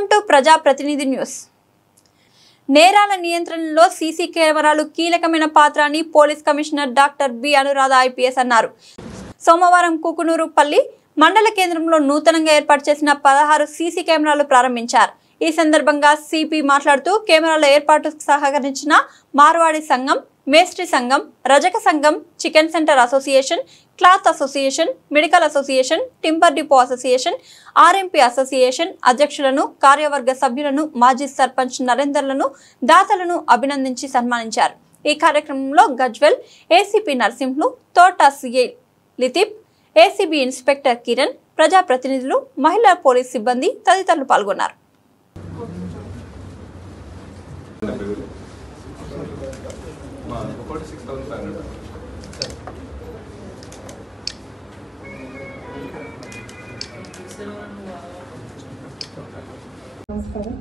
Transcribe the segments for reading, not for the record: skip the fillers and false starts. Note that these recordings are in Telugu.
వెల్కమ్ టు ప్రజా ప్రతినిధి న్యూస్. నేరాల నియంత్రణలో సీసీ కెమెరాలు కీలకమైన పాత్ర అని police commissioner doctor B Anuradha IPS అన్నారు. సోమవారం కుకునూరుపల్లి మండల కేంద్రంలో నూతనంగా ఏర్పాటు చేసిన 16 సీసీ కెమెరాలు ప్రారంభించారు. ఈ సందర్భంగా సిపి మాట్లాడుతూ కెమెరాల ఏర్పాటుకు సహకరించిన మార్వాడి సంఘం, మేస్ట్రీ సంఘం, రజక సంఘం, chicken centre association, cloth association, medical association, timber depot association, RMP association అధ్యక్షులను, కార్యవర్గ సభ్యులను, మాజీ సర్పంచ్ నరేందర్లను, దాతలను అభినందించి సన్మానించారు. ఈ కార్యక్రమంలో గజ్వెల్ ఏసీపీ నరసింహులు, తోట సిఐ లితిప్, ఏసీబీ ఇన్స్పెక్టర్ కిరణ్, ప్రజాప్రతినిధులు, మహిళా పోలీస్ సిబ్బంది తదితరులు పాల్గొన్నారు. నమస్కారం.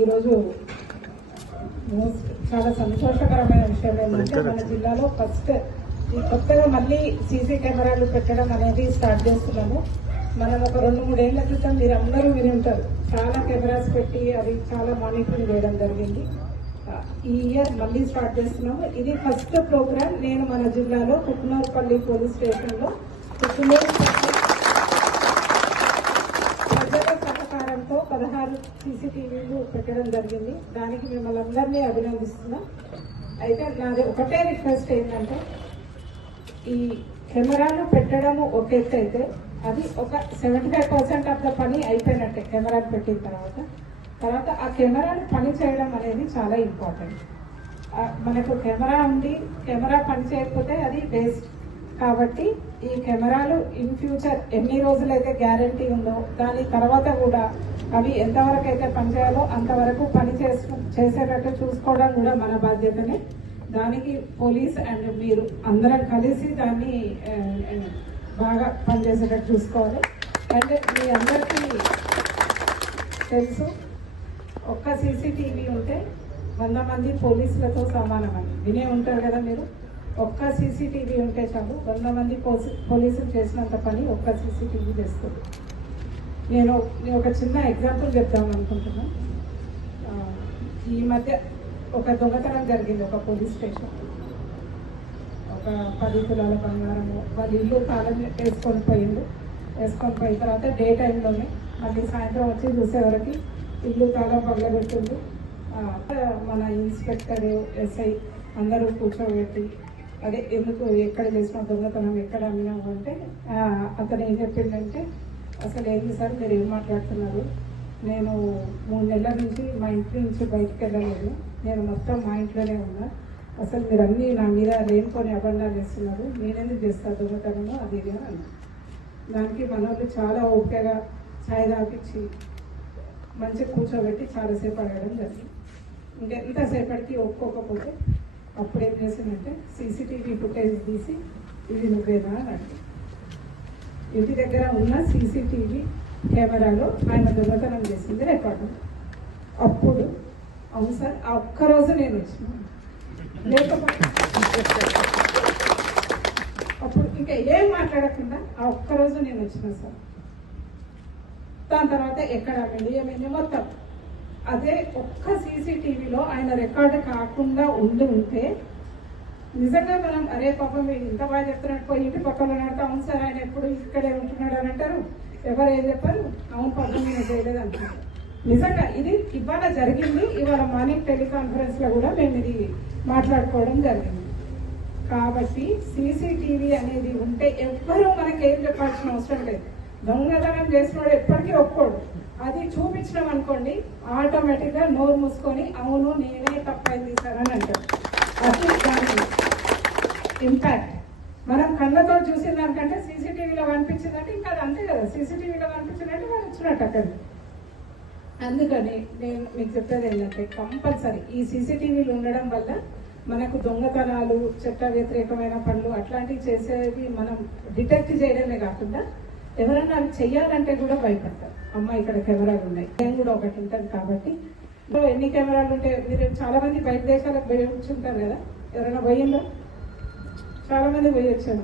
ఈరోజు చాలా సంతోషకరమైన విషయం ఏంటంటే మన జిల్లాలో ఫస్ట్ ఈ కొత్తగా మళ్ళీ సీసీ కెమెరాలు పెట్టడం అనేది స్టార్ట్ చేస్తున్నాము. మనం ఒక 2-3 ఏళ్ల క్రితం మీరు అందరూ విని ఉంటారు, చాలా కెమెరాస్ పెట్టి అది చాలా మానిటరింగ్ చేయడం జరిగింది. ఈ ఇయర్ మళ్ళీ స్టార్ట్ చేస్తున్నాము. ఇది ఫస్ట్ ప్రోగ్రామ్. నేను మన జిల్లాలో కుకునూరుపల్లి పోలీస్ స్టేషన్లో ప్రజల సహకారంతో 16 సీసీటీవీలు పెట్టడం జరిగింది. దానికి మిమ్మల్ని అందరినీ అభినందిస్తున్నాం. అయితే నాది ఒకటే రిక్వెస్ట్ ఏంటంటే, ఈ కెమెరాలు పెట్టడము ఒక ఎత్తు అయితే అది ఒక 75% ఆఫ్ ద పని అయిపోయినట్టే. కెమెరాలు పెట్టిన తర్వాత ఆ కెమెరాలు పని చేయడం అనేది చాలా ఇంపార్టెంట్. మనకు కెమెరా ఉంది, కెమెరా పని చేయకపోతే అది వేస్ట్. కాబట్టి ఈ కెమెరాలు ఇన్ ఫ్యూచర్ ఎన్ని రోజులైతే గ్యారంటీ ఉందో దాని తర్వాత కూడా అవి ఎంతవరకు అయితే పనిచేయాలో అంతవరకు పని చేసేటట్టు చూసుకోవడం కూడా మన బాధ్యతనే. దానికి పోలీస్ అండ్ మీరు అందరం కలిసి దాన్ని బాగా పనిచేసేటట్టు చూసుకోవాలి. అండ్ మీ అందరికీ తెలుసు, ఒక్క సీసీటీవీ ఉంటే 100 మంది పోలీసులతో సమానమని వినే ఉంటారు కదా మీరు. ఒక్క సీసీటీవీ ఉంటే చాలు, 100 మంది పోలీసులు చేసినంత పని ఒక్క సీసీటీవీ చేస్తుంది. నేను ఒక చిన్న ఎగ్జాంపుల్ చెప్దాం అనుకుంటున్నాను. ఈ మధ్య ఒక దొంగతనం జరిగింది ఒక పోలీస్ స్టేషన్. ఒక 10 తులాల బంగారము వాళ్ళ ఇల్లు తాళం వేసుకొని పోయిన తర్వాత డే టైంలోనే మళ్ళీ సాయంత్రం వచ్చి చూసేవరకు ఇల్లు తాళం పగలబెట్టింది. మన ఇన్స్పెక్టర్, ఎస్ఐ అందరూ కూర్చోబెట్టి, అదే ఎందుకు ఎక్కడ చేసిన దొంగతనం, ఎక్కడ అమ్మినాము అంటే అతను ఏం చెప్పిందంటే, అసలు ఏంటి సార్ మీరు ఏం మాట్లాడుతున్నారు, నేను 3 నెలల నుంచి మా ఇంటి నుంచి బయటకు వెళ్ళలేదు, నేను మొత్తం మా ఇంట్లోనే ఉన్నా, అసలు మీరు అన్నీ నా మీద లేనిపోని అబండాలు చేస్తున్నారు, నేనెందుకు చేస్తాను దొంగతనము అది ఇది అని అన్నా. దానికి మనోళ్ళు చాలా ఓపికగా ఛాయ్ తాపించి మంచిగా కూర్చోబెట్టి చాలాసేపు అడగడం జరిగింది. ఇంకెంతసేపటికి ఒప్పుకోకపోతే అప్పుడు ఏం చేసిందంటే సీసీటీవీ ఫుటేజ్ తీసి ఇది నువ్వేనా అని అడిగి, ఇంటి దగ్గర ఉన్న సీసీటీవీ కెమెరాలో ఆయన దొంగతనం చేసింది రికార్డు. అప్పుడు అవును సార్, ఆ ఒక్కరోజు నేను వచ్చిన, లేకపోతే అప్పుడు ఇంకా ఏం మాట్లాడకుండా ఆ ఒక్కరోజు నేను వచ్చిన సార్. దాని తర్వాత ఎక్కడ ఏమైంది మొత్తం అదే ఒక్క సీసీటీవీలో ఆయన రికార్డు కాకుండా ఉంటే నిజంగా మనం అరే పాపం మీరు ఇంత బాగా చెప్తున్నట్టు పోయి ఇంటి పక్కన ఉన్నట్టు, అవును సార్ ఆయన ఎప్పుడు ఇక్కడే ఉంటున్నాడు అని అంటారు. ఎవరు ఏం చెప్పారు, అవును పాపం నేను చేయలేదు అంటున్నారు. నిజంగా ఇది ఇవాళ జరిగింది. ఇవాళ మార్నింగ్ టెలికాన్ఫరెన్స్లో కూడా మేము ఇది మాట్లాడుకోవడం జరిగింది. కాబట్టి సీసీటీవీ అనేది ఉంటే ఎవ్వరూ మనకేం చెప్పాల్సిన అవసరం లేదు. దొంగతనం చేసినోడు ఎప్పటికీ ఒప్పుకోడు. అది చూపించడం అనుకోండి, ఆటోమేటిక్గా నోరు మూసుకొని అవును నేనే తప్పైంది సార్ అని అంటారు. అది దాని ఇంపాక్ట్. మనం కళ్ళతో చూసిన దానికంటే సీసీటీవీలో కనిపించిందంటే ఇంకా అది అంతే కదా, సీసీటీవీలో కనిపించిందంటే వాళ్ళు వచ్చినట్టు అక్కడ. అందుకని నేను మీకు చెప్పేది ఏంటంటే, కంపల్సరీ ఈ సీసీటీవీలు ఉండడం వల్ల మనకు దొంగతనాలు, చట్ట వ్యతిరేకమైన పనులు అట్లాంటివి చేసేవి మనం డిటెక్ట్ చేయడమే కాకుండా ఎవరైనా అవి చెయ్యాలంటే కూడా భయపడతారు. అమ్మ ఇక్కడ కెమెరాలు ఉన్నాయి, నేను కూడా ఒకటి ఉంటుంది. కాబట్టి ఎన్ని కెమెరాలు ఉంటే, మీరు చాలా మంది బయట దేశాలకు పోయి వచ్చి ఉంటారు కదా, ఎవరైనా పోయిందో చాలా మంది పోయి వచ్చారు.